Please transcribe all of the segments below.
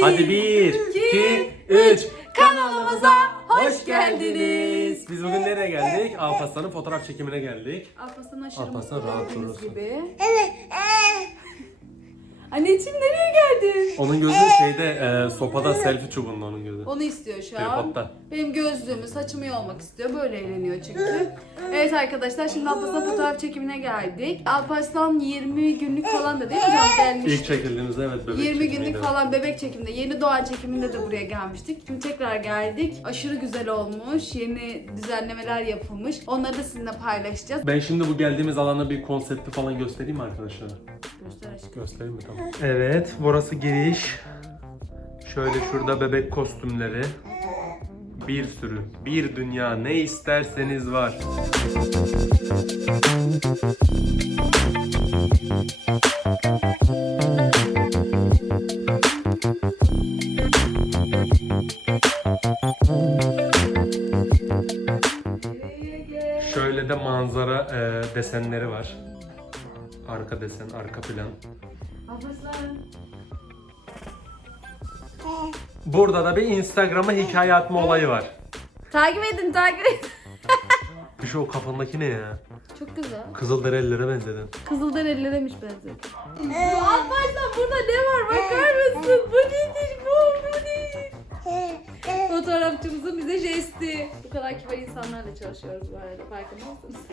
Hadi bir, iki, üç. Kanalımıza hoş geldiniz. Biz bugün nereye geldik? Alparslan'ın fotoğraf çekimine geldik. Alparslan aşırı Alparslan mutlu rahat gördüğünüz durursun. gibi. Anneciğim nereye geldin? Onun gözü şeyde e, sopada selfie çubuğunda onun gözü. Onu istiyor şu an. Tripod'da. Benim gözlüğümü, saçımı yolmak istiyor. Böyle eğleniyor çünkü. Evet arkadaşlar şimdi Alparslan fotoğraf çekimine geldik. Alparslan 20 günlük falan da değil mi hocam gelmiş. İlk çekildiğimizde evet bebek 20 çekimiydi. günlük falan bebek çekiminde, yeni doğan çekiminde de buraya gelmiştik. Şimdi tekrar geldik. Aşırı güzel olmuş. Yeni düzenlemeler yapılmış. Onları da sizinle paylaşacağız. Ben şimdi bu geldiğimiz alana bir konsepti falan göstereyim mi arkadaşlara? Göster aşkım. Göstereyim mi tamam. Evet burası giriş. Şöyle şurada bebek kostümleri. Bir sürü, bir dünya ne isterseniz var. Şöyle de manzara e, desenleri var. Arka desen, arka plan. Alparslan. Burada da bir Instagram'a hikaye atma olayı var. Takip edin, takip edin. Bir şey o kafandaki ne ya? Çok güzel. Kızılderililere benzedin. Kızılderililemiş benziyor. Alparslan burada ne var bakar mısın? Bu nedir bu? Bu nedir? Fotoğrafçımızın bize jesti. Bu kadar kibar insanlarla çalışıyoruz bu arada farkında mısınız?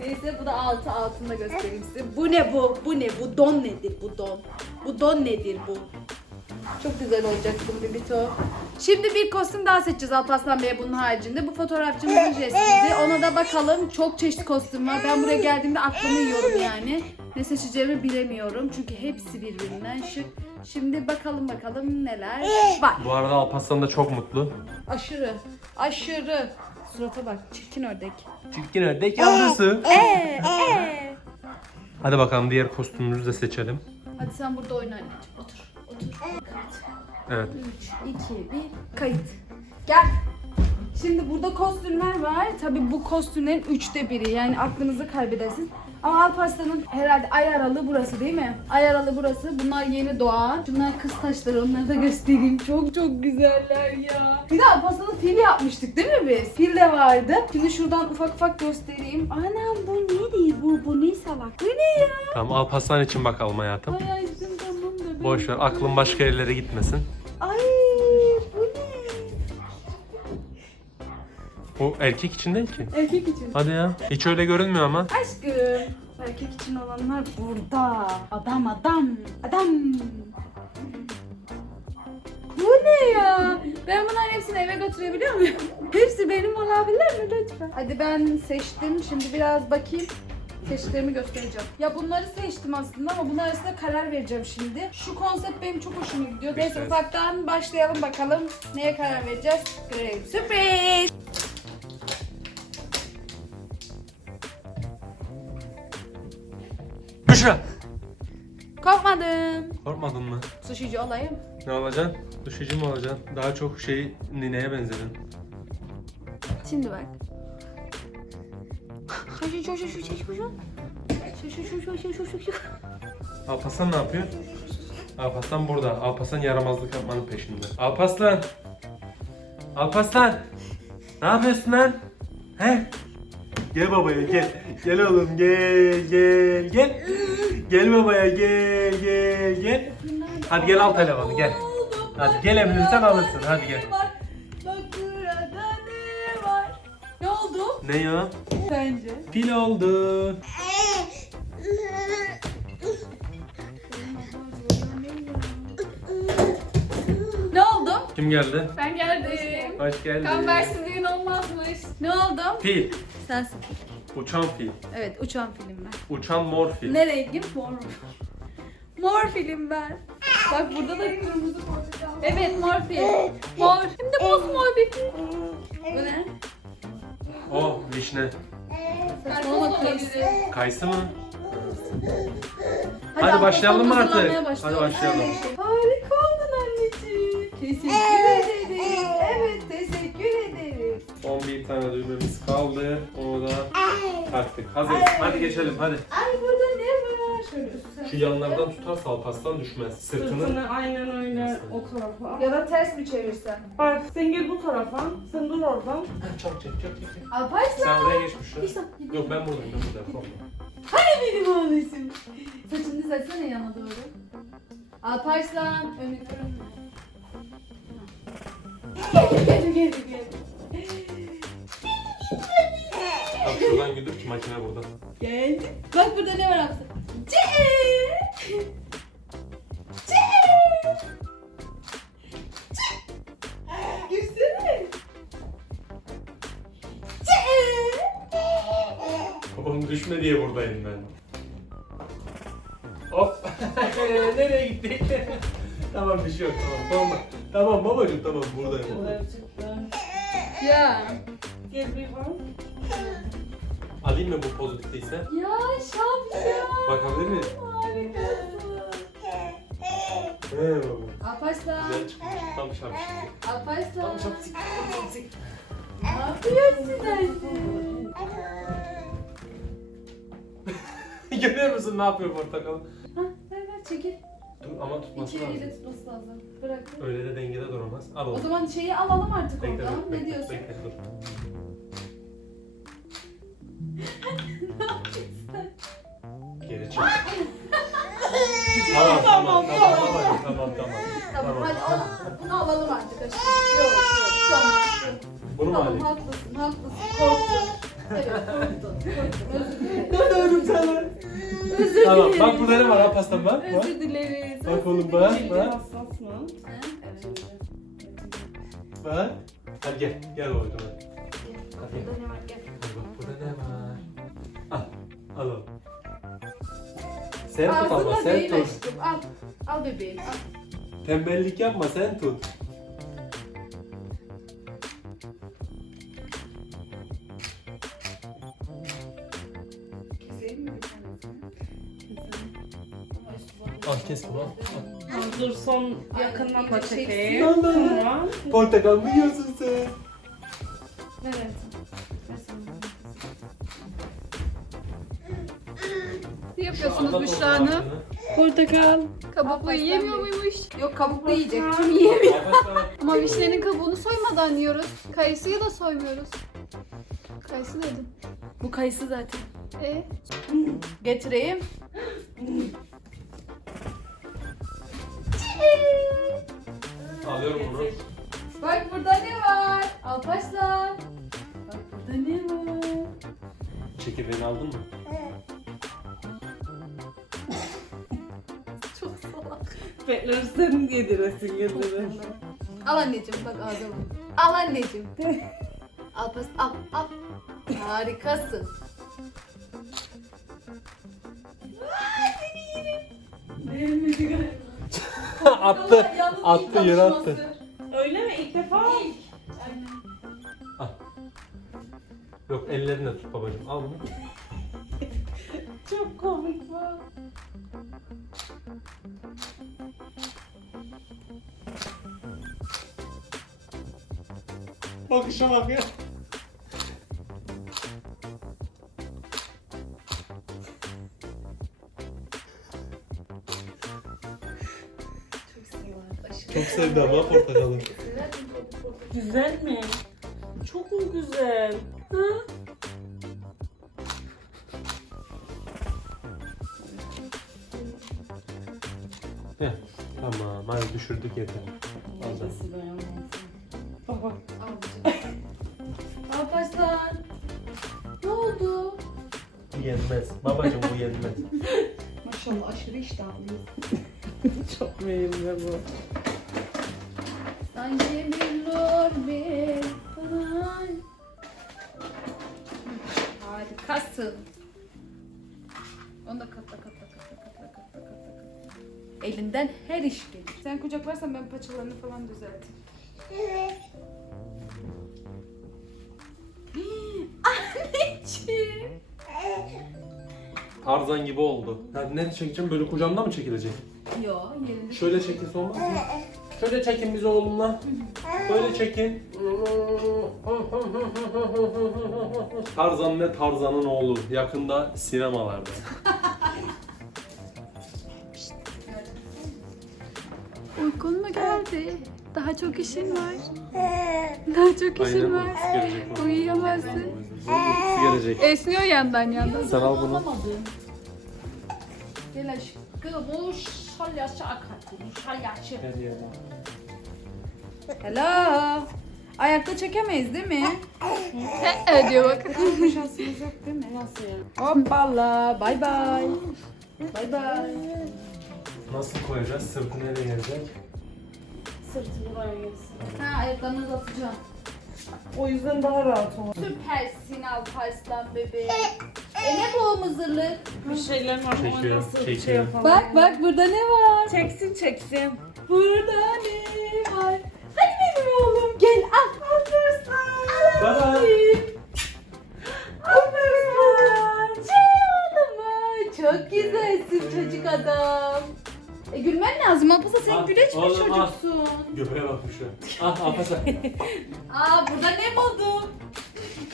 Neyse bu da altı altında göstereyim size. Bu ne bu? Bu ne? Bu don nedir bu don? Bu don nedir bu? Çok güzel olacaksın Bibito. Şimdi bir kostüm daha seçeceğiz Alparslan Bey'e bunun haricinde. Bu fotoğrafçımızın jestiydi. Ona da bakalım. Çok çeşitli kostüm var. Ben buraya geldiğimde aklımı yiyorum yani. Ne seçeceğimi bilemiyorum. Çünkü hepsi birbirinden şık. Şimdi bakalım bakalım neler var. Bu arada Alparslan da çok mutlu. Aşırı. Aşırı. Surata bak. Çirkin ördek. Çirkin ördek yavrusu. Eee. Eee. Hadi bakalım diğer kostümümüzü de seçelim. Hadi sen burada oyna anneciğim. Otur. Otur. Kayıt. Evet. 3, 2, 1. Kayıt. Gel. Şimdi burada kostümler var. Tabii bu kostümlerin üçte biri. Yani aklınızı kaybedersiniz. Ama Alparslan'ın herhalde ay aralığı burası değil mi? Ay aralığı burası. Bunlar yeni doğan. Bunlar kız taşları. Onları da göstereyim. Çok çok güzeller ya. Bir de Alparslan'ın fil yapmıştık değil mi biz? Fil de vardı. Şimdi şuradan ufak ufak göstereyim. Anam bu nedir bu? Bu ne salak? Bu ne ya? Tamam Alparslan için bakalım hayatım. Ay ay tamam da. Boş ver aklın başka yerlere gitmesin. Bu erkek için değil ki. Erkek için. Hadi ya. Hiç öyle görünmüyor ama. Aşkım. Erkek için olanlar burada. Adam adam. Adam. Bu ne ya? Ben bunların hepsini eve götürebiliyor muyum? Hepsi benim olabilir mi lütfen? Hadi ben seçtim. Şimdi biraz bakayım. Seçtiklerimi göstereceğim. Ya bunları seçtim aslında ama bunlar arasında karar vereceğim şimdi. Şu konsept benim çok hoşuma gidiyor. Neyse ufaktan başlayalım bakalım. Neye karar vereceğiz? Görelim. Sürpriz! Büşra. Korkmadım. Korkmadın mı? Sushici olayım. Ne olacaksın? Düşücü mü olacaksın? Daha çok şey nineye benzedin. Şimdi bak. Şu şu şu şu şu şu şu şu. Şu şu şu şu şu şu şu şu. Alparslan ne yapıyor? Alparslan burada. Alparslan yaramazlık yapmanın peşinde. Alparslan! Alparslan! Ne yapıyorsun lan? He? Gel babaya gel. Gel oğlum gel gel gel. Gel babaya gel gel gel. Hadi gel al telefonu gel. Hadi gelebilirsen alırsın hadi gel. Bak burada ne var? Ne oldu Ne ya? sence? Fil oldu. Ne oldu? Kim geldi? Ben geldim. Hoş geldin. Kambersiz düğün olmazmış. Ne oldu? Fil. Sensin. Uçan fil. Evet uçan film ben. Uçan mor fil. Ne rengim? Mor. Mor film ben. Bak burada da kırmızı portakal. Evet mor film. Mor. Hem de mosmor bir film. Bu ne? Oh vişne. Saçmalama kayısı. Kayısı mı? Hadi, başlayalım mı artık? Hadi başlayalım. Harika oldun anneciğim. Teşekkür ederim. Evet teşekkür ederim. Son bir tane düğmemiz kaldı. Onu da taktık. Hazır. Hadi geçelim hadi. Ay burada ne var? Şöyle üstüne Şu yanlardan tutarsa Alparslan düşmez. Sırtını Sırtını aynen öyle o tarafa. Ya da ters mi çevirsen? Bak sen gel bu tarafa. Sen dur oradan. Ha, çabuk çek çabuk çek. çek. Alparslan. Sen oraya geç Büşra. Yok ben buradayım ben buradayım. korkma. Benim oğlum. Saçını düzeltsene yana doğru. Alparslan. Önünü görünmüyor. Gel gel gel gel. Şuradan güdür ki makine burada. Geldi. Bak burada ne var Alparslan? Ce. Ce. Gülsene. Ce. Oğlum düşme diye buradayım ben. Hop. Nereye gittik? tamam bir şey yok tamam tamam. Tamam babacığım tamam buradayım. Ya. Gel bir bak. Alayım mı bu pozitifteyse? Ya şapşal. Bakabilir miyim? Harikasın. He baba. Alparslan. Güzel çıkmış. Tam şapşik. Alparslan. Tam şapşik. Tam şapşik. Ne yapıyorsun anne? Görüyor musun ne yapıyor portakal? Ha, ver ver çekil. Dur ama tutması İki eliyle lazım. tutması lazım. Bırak. Öyle de dengede duramaz. Al O onu. zaman şeyi alalım artık Bekle, oradan. bekle, Ne diyorsun? Bekle dur. Tamam tamam tamam tamam tamam tamam. Tamam, hadi al. Bunu alalım artık aşkım. Yok yok tamam. Bunu mu Tamam alayım? haklısın haklısın. Korktun. Evet korktun. korktun. Özür dilerim. Dönüyorum sana. Özür Tamam dilerim. bak burada ne var ha pastam bak. Bak. Özür dileriz. Bak oğlum, bak, bak. Hassas mı? Bak. Hadi gel. Gel oğlum. Gel, Burada ne var gel. Bak burada ne var? Al. Al oğlum. Sen tut ama Ağzına sen değil tut. aşkım. Al. Al bebeğim al. Tembellik yapma sen tut. Keseyim mi bir tanesini? Ama üstü var. Al kes bunu al. Dur son yakından da çekeyim. Sonra. Portakal mı yiyorsun sen? Evet. Yapıyorsunuz Büşra Hanım? Portakal. Kabuklu yiyemiyor muymuş? Yok kabuklu yiyecek. Kim yiyemiyor? Ama vişnenin kabuğunu soymadan yiyoruz. Kayısıyı da soymuyoruz. Kayısı dedim. Bu kayısı zaten. E, Getireyim. alıyorum bunu. Bak burada ne var? Alparslan. Bak burada ne var? Çekirdeğini aldın mı? Çok salak. Bekler senin yediresin gözünü. Al anneciğim bak ağzıma. Al anneciğim. Alpas al al. Harikasın. attı. Attı yere attı. Öyle mi? İlk defa? İlk. Aynen. Yok ellerine tut babacığım. Al bunu. Bakışa bak ya. Çok seviyorum. Aşırı. Çok sevdi ama portakalı. Güzel mi? Çok mu güzel? Ha? Heh, tamam hadi düşürdük yeter. Al da. Bak. Alparslan. Ne oldu? Bu yenmez. Babacığım bu yenmez. Maşallah aşırı iştahlıyız. Çok beğendim bu. Sanki bir lor bir falan. Harikasın. Onu da katla katla katla katla katla katla katla. Elinden her iş gelir. Sen kucaklarsan ben paçalarını falan düzelteyim. Pişti. Tarzan gibi oldu. Yani ne çekeceğim? Böyle kucağımda mı çekilecek? Yo yerinde. Şöyle çekilse olmaz mı? Şöyle çekin biz oğlumla. Böyle çekin. Tarzan ve Tarzan'ın oğlu. Yakında sinemalarda. Uykun mu geldi? Daha çok işin var. Daha çok işin var. Uyuyamazsın. Uykusu gelecek. Esniyor yandan yandan. Sen al bunu. Gel aşkım. Bu şalyaşı akatı. Bu şalyaşı. Hello. Ayakta çekemeyiz değil mi? He he diyor bak. Şansımız yok değil mi? Nasıl yani? Hoppala. Bay bay. Bay bay. Nasıl koyacağız? Sırtı nereye gelecek? Sırtı buraya gelsin. Ha ayaklarını uzatacağım. O yüzden daha rahat olur. Süpersin Alparslan bebeğim. E ne bu mızırlık? Bir şeyler var. ama Çekiyor, nasıl çekiyor. Şey yapalım. Bak bak burada ne var? Çeksin çeksin. Burada ne var? Hani benim oğlum? Gel al. Alparslan. Baba. Alparslan. Canım Çok güzelsin çocuk adam. E gülmen lazım. Alparslan sen Al, güleç bir oğlum, al. çocuksun. Göbeğe bakmış şu. Ah Alparslan. Aa burada ne buldum?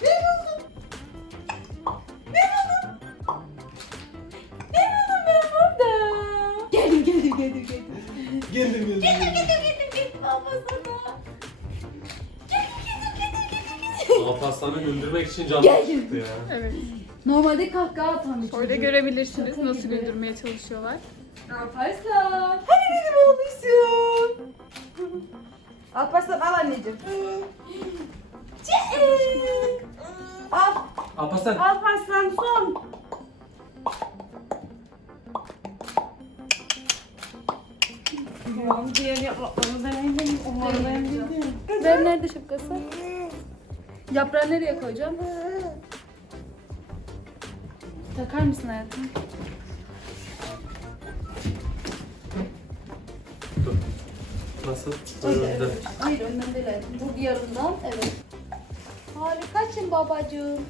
Ne buldum? Ne buldum? Ne buldum ben burada? Geldim geldim geldim geldim. Geldim geldim. Geldim geldim geldim geldim Alparslan'a. Alparslan'ı güldürmek için canlı Geldim. çıktı ya. Evet. Normalde kahkaha atan bir Orada çocuk. görebilirsiniz Şaka nasıl gibi. güldürmeye çalışıyorlar. Alparslan. Hadi benim oğluşum. Alparslan al anneciğim. Cik. Al. Alparslan. Alparslan son. Tamam diğer yapraklarını beğendim. Ben nerede şapkası? Yaprağı nereye koyacağım? Takar mısın hayatım? Nasıl? Hayır önden değil hayatım. Bu yarından evet. Harikasın babacığım.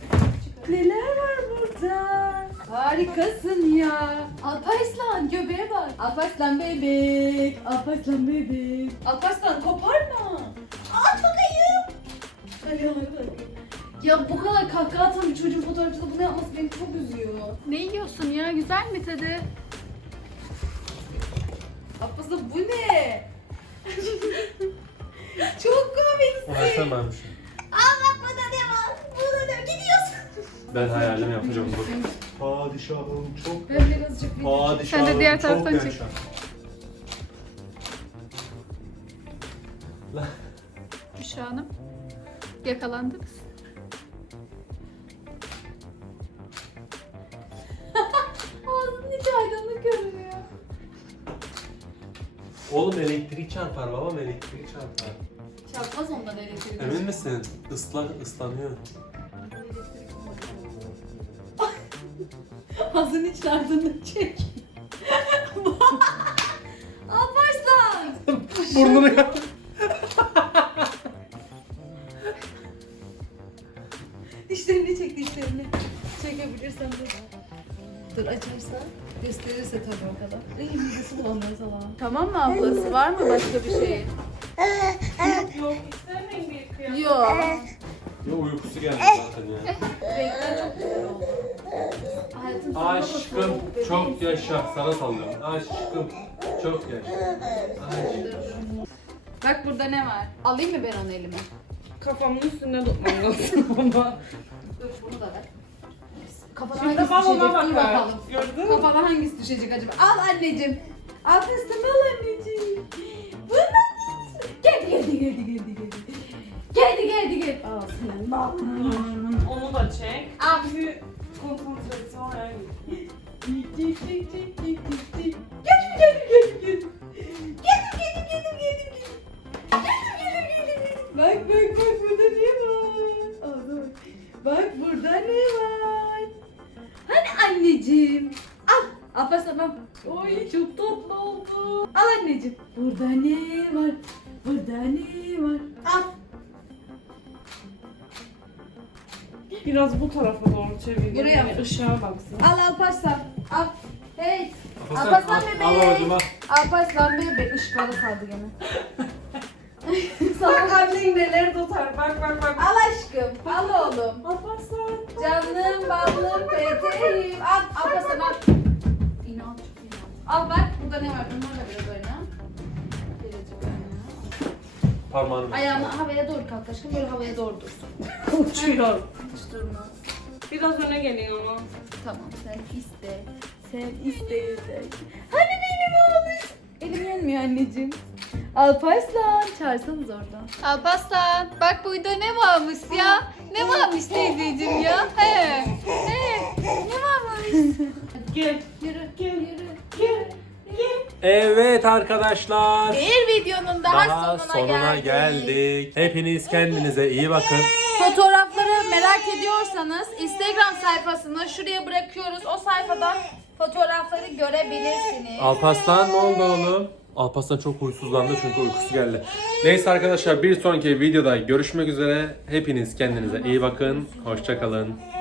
Neler var burada? Harikasın ya. Alparslan göbeğe bak. Alparslan bebek. Alparslan bebek. Alparslan koparma. At bakayım. Hadi. Ya bu kadar kahkaha atan bir çocuğun fotoğrafçıda bunu yapması beni çok üzüyor. Ne yiyorsun ya? Güzel mi tadı? Ablası bu ne? çok komiksin. Alparslan varmış. Aa bak burada ne var? Burada ne? Gidiyorsun. Ben hayalim yapacağım bu. Padişahım çok Ben birazcık video Padişahım Sen de diğer çok taraftan çek. yaşa. Lan, Büşra Hanım. Yakalandınız. Oğlum elektrik çarpar babam elektrik çarpar. Çarpmaz ondan elektrik. Emin misin? Isla, ıslanıyor. Ağzının içi aydınlık çek. Alparslan. Burnunu yap. Dişlerini çek dişlerini. Çekebilirsen de. Dur açarsa gösterirse tabii o kadar. İyi midesi bulanıyor salağın. Tamam mı ablası? Var mı başka bir şey? Yok istemeyin bir kıyafet. Yok. Ya uykusu geldi zaten ya. Renkler çok güzel oldu. Aşkım bakıyorum, çok yaşa. Sana sallıyorum. Aşkım çok yaşa. Aşkım. Bak burada ne var? Alayım mı ben onu elime? Kafamın üstünde tutmam lazım ama. Dur bunu da ver. Kafana Şimdi hangisi düşecek? Dur bakar. bakalım. Gördün mü? Kafana hangisi düşecek acaba? Al anneciğim. Al fıstığımı al anneciğim. Bunu anneciğim. Geldi geldi geldi geldi geldi. Geldi geldi geldi. Al senin bak. Onu da çek. Al. Bir konsantrasyon yani. Geldi geldi geldi geldi. Geldim geldim geldim geldim. Geldim geldim geldim geldim. Geldim geldim geldim geldim. Bak bak bak burada ne var? Ağzına bak. Bak burada ne var? Anneciğim? Al. Alparslan al. Oy çok tatlı oldu. Al anneciğim. Burada ne var? Burada ne var? Al. Biraz bu tarafa doğru çevir. Buraya yani mı? ışığa baksın. Al Alparslan. Al. Hey. Alparslan, al. Alparslan bebek. Işık bana kaldı gene. Bak Sağ annen neler tutar. Bak bak bak. Al aşkım. Al oğlum. Alparslan. Canım, balım, peteğim. Al, al. İnan çok inat. Al bak burada ne var? Bunlarla biraz oyna. Geleceğim. Parmağını ver. Ayağını havaya doğru kalk aşkım. Böyle havaya doğru dursun. Uçuyor. Hiç durma. Biraz öne geliyor ama. Tamam sen iste. Sen iste yeter. Hani benim oğlum? Elim yanmıyor anneciğim. Alparslan çağırsanız oradan. Alparslan bak burada ne varmış ya? Ne varmış teyzeciğim ya? He. He. Ne varmış? Gel. Yürü, Gel. yürü. Gel. Gel. Evet arkadaşlar. Bir videonun daha, Daha sonuna, sonuna geldik. geldik. Hepiniz kendinize iyi bakın. Fotoğrafları merak ediyorsanız Instagram sayfasını şuraya bırakıyoruz. O sayfadan fotoğrafları görebilirsiniz. Alparslan ne oldu oğlum? Alparslan çok huysuzlandı çünkü uykusu geldi. Neyse arkadaşlar bir sonraki videoda görüşmek üzere. Hepiniz kendinize iyi bakın. Hoşçakalın.